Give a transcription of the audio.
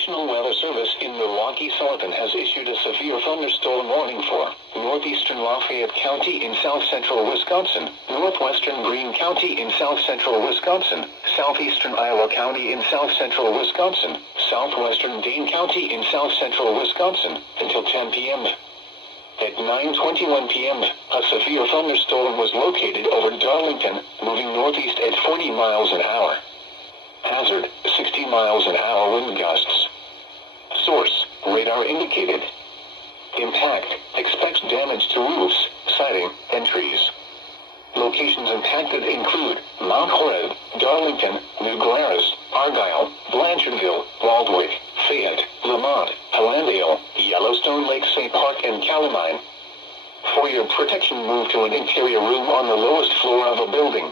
National Weather Service in Milwaukee-Sullivan has issued a severe thunderstorm warning for northeastern Lafayette County in south-central Wisconsin, northwestern Greene County in south-central Wisconsin, southeastern Iowa County in south-central Wisconsin, southwestern Dane County in south-central Wisconsin, until 10 p.m. At 9:21 p.m., a severe thunderstorm was located over Darlington, moving northeast at 40 miles an hour. Hazard, 60 miles an hour wind gusts. Source, radar indicated. Impact, expects damage to roofs, siding, and trees. Locations impacted include Mount Horeb, Darlington, New Glarus, Argyle, Blanchardville, Waldwick, Fayette, Lamont, Hallandale, Yellowstone Lake State Park, and Calamine. For your protection, move to an interior room on the lowest floor of a building.